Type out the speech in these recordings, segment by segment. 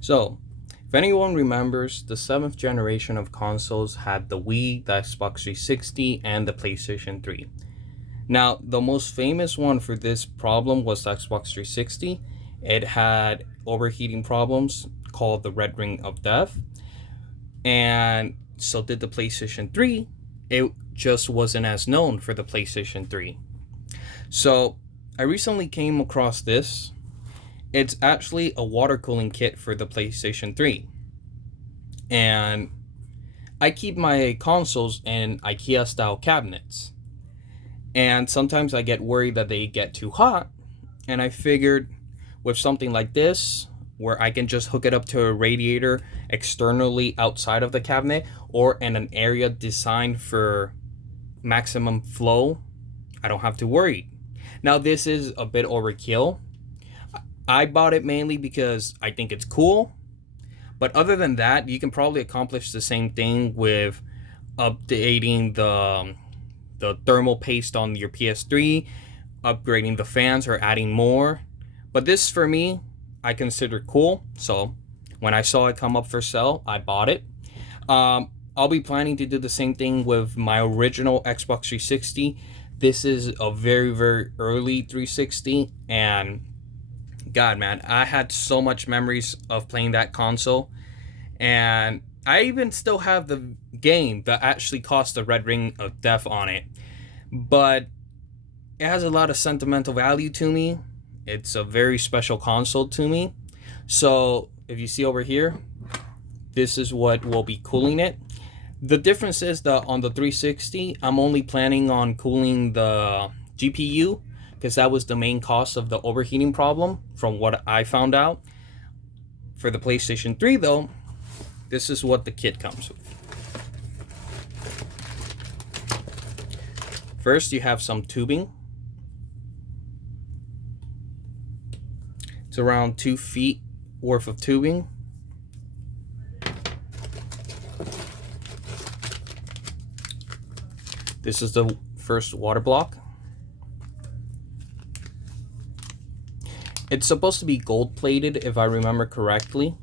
So, if anyone remembers, the 7th generation of consoles had the Wii, the Xbox 360, and the PlayStation 3. Now, the most famous one for this problem was the Xbox 360. It had overheating problems called the Red Ring of Death, and so did the PlayStation 3. It just wasn't as known for the PlayStation 3. So, I recently came across this. It's actually a water cooling kit for the PlayStation 3. And I keep my consoles in IKEA style cabinets. And sometimes I get worried that they get too hot. And I figured with something like this, where I can just hook it up to a radiator externally outside of the cabinet or in an area designed for maximum flow, I don't have to worry. Now, this is a bit overkill. I bought it mainly because I think it's cool. But other than that, you can probably accomplish the same thing with updating the thermal paste on your PS3, upgrading the fans or adding more. But this for me, I consider cool. So when I saw it come up for sale, I bought it. I'll be planning to do the same thing with my original Xbox 360. This is a very, very early 360, and God, man, I had so much memories of playing that console, and I even still have the game that actually cost the Red Ring of Death on it. But it has a lot of sentimental value to me. It's a very special console to me. So if you see over here, this is what will be cooling it. The difference is that on the 360, I'm only planning on cooling the GPU because that was the main cause of the overheating problem from what I found out. For the PlayStation 3 though, this is what the kit comes with. First, you have some tubing. It's around 2 feet worth of tubing. This is the first water block. It's supposed to be gold plated if I remember correctly.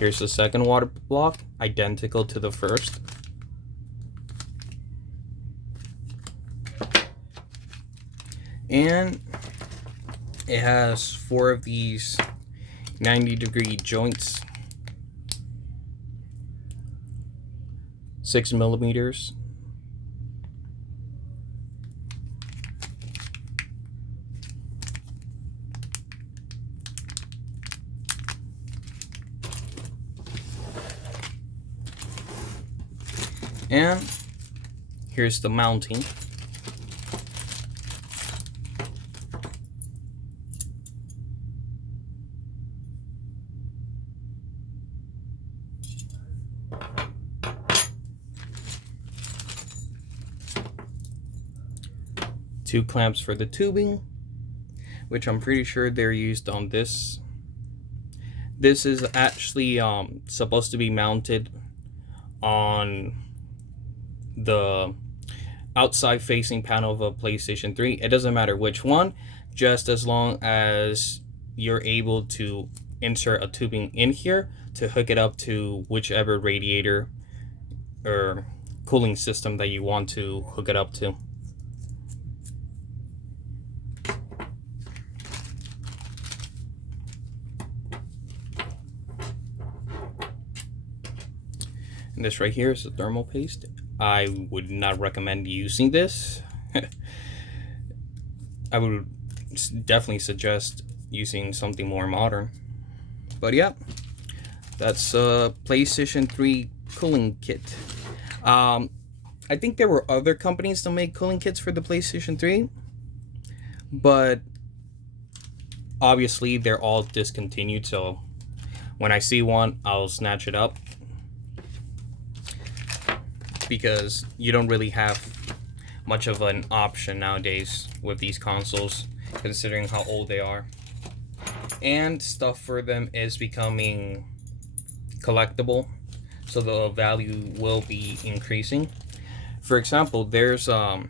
Here's the second water block, identical to the first. And it has 4 of these 90-degree joints, 6 millimeters. And here's the mounting. Two clamps for the tubing, which I'm pretty sure they're used on this. This is actually supposed to be mounted on the outside facing panel of a PlayStation 3. It doesn't matter which one, just as long as you're able to insert a tubing in here to hook it up to whichever radiator or cooling system that you want to hook it up to. And this right here is the thermal paste. I would not recommend using this. I would definitely suggest using something more modern. But yeah, that's a PlayStation 3 cooling kit. I think there were other companies that make cooling kits for the PlayStation 3, but obviously they're all discontinued, so when I see one, I'll snatch it up, because you don't really have much of an option nowadays with these consoles, considering how old they are. And stuff for them is becoming collectible. so the value will be increasing. For example, there's a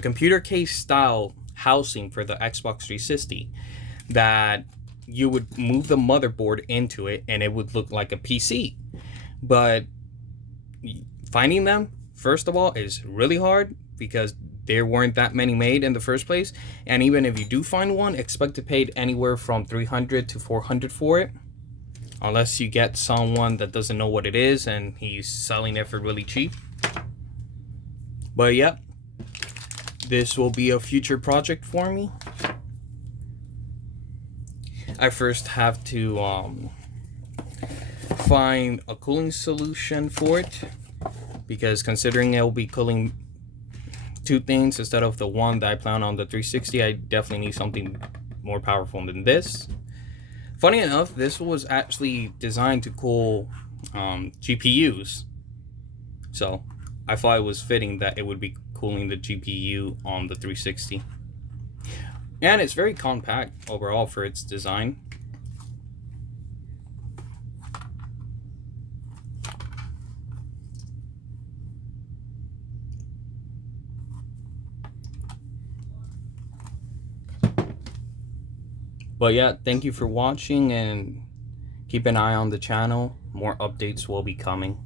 computer case style housing for the Xbox 360 that you would move the motherboard into it and it would look like a PC. But finding them, first of all, is really hard because there weren't that many made in the first place. And even if you do find one, expect to pay anywhere from $300 to $400 for it, unless you get someone that doesn't know what it is and he's selling it for really cheap. But yeah, this will be a future project for me. I first have to find a cooling solution for it, because considering it will be cooling two things instead of the one that I plan on the 360, I definitely need something more powerful than this. Funny enough, this was actually designed to cool GPUs, so I thought it was fitting that it would be cooling the GPU on the 360. And it's very compact overall for its design. But yeah, thank you for watching and keep an eye on the channel. More updates will be coming.